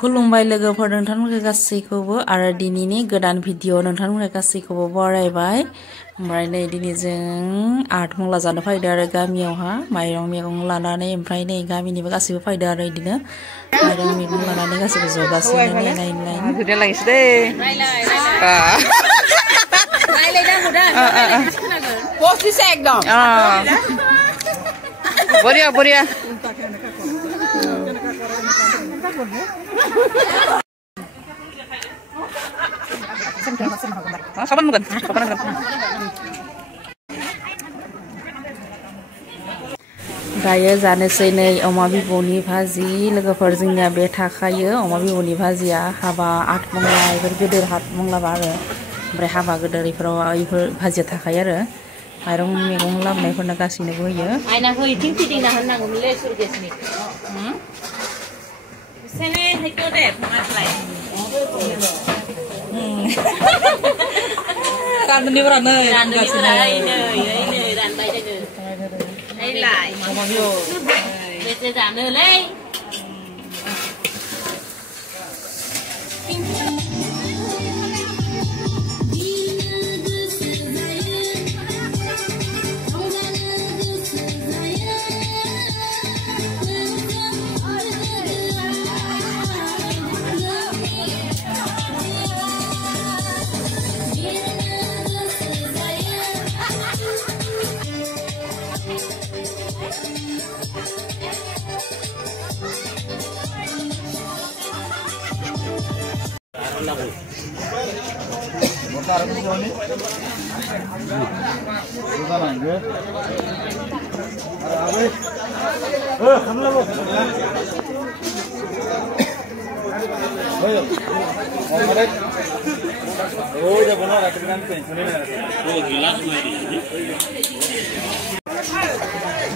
खुलुमबाय लोगोफोर नोंथांमोनखौ गासैखौबो आरो दिनैनि गोदान भिडिअ नोंथांमोनखौ गासैखौबो बरायबाय ओमफ्राय नै दिनै जों आठमंला जानो फैदों आरो गामियावहा माइरं मैगं लानानै ओमफ्राय नै गामिनिबो गासैबो फैदों आरो बिदिनो माइरं मैगं लानानै गासैबो जगासिनो नै बरिया बरिया साबान bukan? दायो जानोसै नै अमा बिबुनि भाजि लोगोफोर जोंनिया बे थाखायो अमा बिबुनि भाजिया हाबा आठमंला इफोर गिदिर आठमंलाबा आरो ओमफ्राय हाबा गिदिर इफोराव इफोर भाजिया थाखायो आरो माइरं मैगं लाबोनायफोरनो गासैनोबो होयो आइना होइथिं फिदिंना होनांगौमोनलै सुरगेसनि सेने हेको दे फंगासलाय रानदोनिब्रा नै रानदोनिब्रा नै रानबाय दोङो आइलाय अमाबियो बेसे जानोलै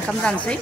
ओंखाम जानोसै